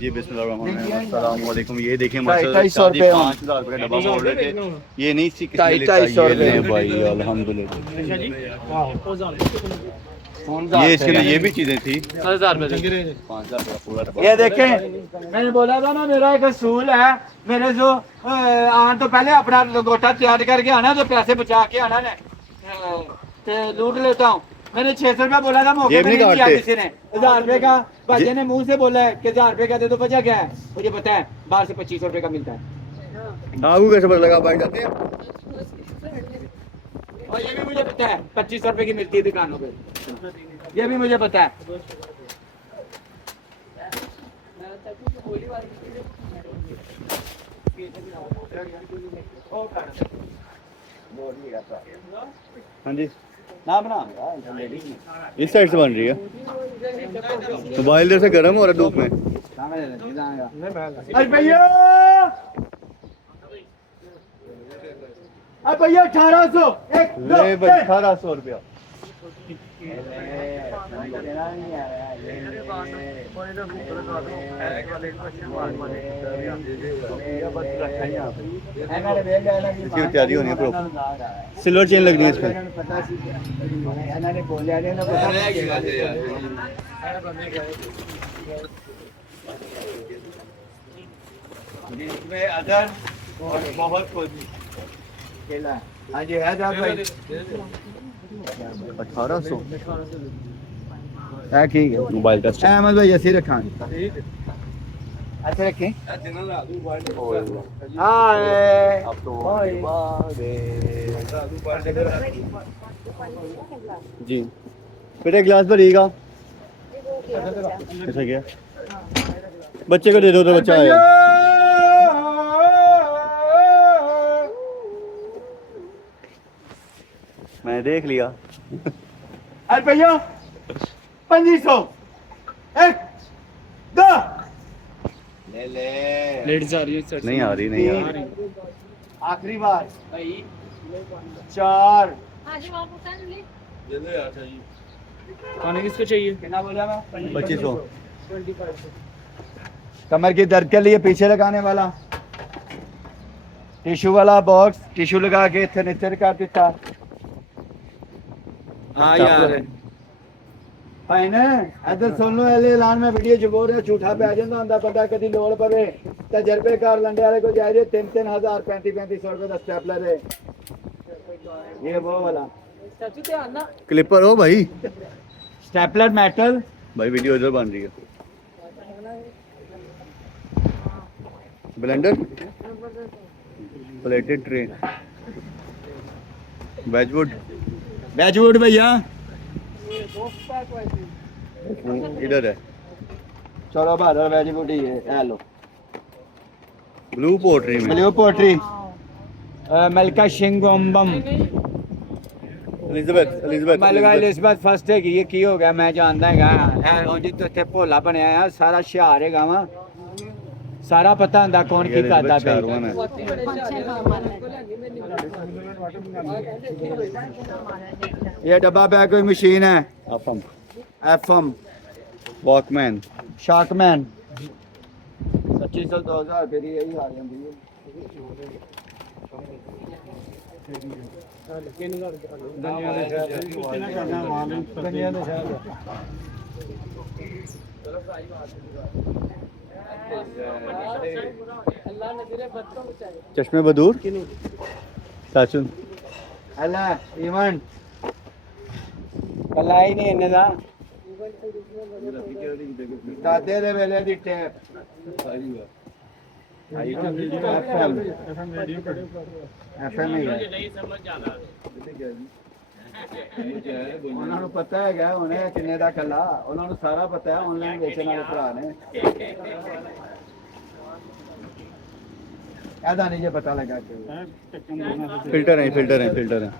जी बिस्मिल्लाहिर्रहमानिर्रहीम। ये देखिए 250 रुपए 5,000 रुपए का डब्बा बोल रहे थे, ये नहीं सी किसी ने 250 ये ले रुपए भाई अल्हम्दुलिल्लाह। ये इसके लिए ये भी चीजें थी 1000 रुपए। 5,000 का पूरा डब्बा। ये देखें, मैंने बोला था ना मेरा एक असूल है, मेरे जो आने तो पहले अपना गोटा तैयार करके आना, तो पैसे बचा के आना ने लूट लेता हूँ। मैंने 600 रुपया बोला था, मौके पे नहीं दिया किसी ने। 1000 रुपए का भाजी ने मुंह से बोला है कि 1000 रुपए का दे, तो वजह क्या है मुझे पता है, बाहर से 25 रुपए का मिलता है। आपको कैसे पता लगा भाई जाते हैं? और ये भी मुझे पता है 25 रुपए की मिलती है दुकानों पे, ये भी मुझे पता है। हाँ जी, ना बना इस साइड से बन रही है। मोबाइल देर से गर्म हो रहा है धूप में। अरे भैया, अरे भैया 1800, एक दो ले भाई 1800 रुपया। इसकी तैयारी होनी है प्रॉपर। सिल्वर चेन लगनी है इसमें। इसमें अदर और बहुत कुछ केला। हाँ जी है भाई 1800 है, ठीक है। मोबाइल का अहमद भाई ऐसे रखा ऐसे रखें। जी बेटा गिलास भरिएगा। ऐसा क्या बच्चे को दे दो तो बच्चा आया। मैंने देख लिया। अरे भैया 2500, एक दो ले ले। लेडीज आ रही है, नहीं आ रही, नहीं आ रही। आखिरी बार 4 खाने किसको चाहिए? कितना बोला मैं? 2500। कमर की दर्द के लिए पीछे लगाने वाला टिश्यू वाला बॉक्स, टिश्यू लगा के इथे नीचे कर दिता। हाँ यार भाई ने इधर सुन लो, एले ऐलान में वीडियो जबो रहा झूठा पै जांदा हुंदा बंदा, कदी लोड़ पवे तजर्बेकार लंडे वाले को जाए 3-3000 3500 रुपए का स्टेपलर है ये वो वाला क्लिपर हो भाई, स्टेपलर मेटल भाई वीडियो इधर बन रही है। ब्लेंडर, प्लेटेड ट्रे, बैजवुड भैया इधर है। चलो बहादुर बैजवुड ही है लो। ब्लू पोट्री में ब्लू पोट्री मलका शिंगोम्बम एलिजाबेथ मलका एलिजाबेथ फर्स्ट है कि ये की हो गया मैं जानदा है उंज तो इत्थे भोला बनया है सारा हुशियार है गावा, सारा पता हुंदा कौन की करदा पे। ये डब्बा बैग कोई मशीन है एफएम वॉकमैन शार्कमैन 2500-2000 रुपए की यही आ जाती है। चश्मे बदूर साचुन अल्लाह इवन कला ही नहीं इन्ने दा दादे दे वेले दी टैप एफएम ही ਉਹਨਾਂ ਨੂੰ ਪਤਾ ਹੈਗਾ ਉਹਨੇ ਕਿੰਨੇ ਦਾ ਕੱਲਾ, ਉਹਨਾਂ ਨੂੰ ਸਾਰਾ ਪਤਾ ਹੈ ਆਨਲਾਈਨ ਵੇਚਣ ਵਾਲੇ ਭਰਾ ਨੇ। ਇਹਦਾ ਨਹੀਂ ਜੇ ਪਤਾ ਲੱਗਾ ਕਿ फिल्टर है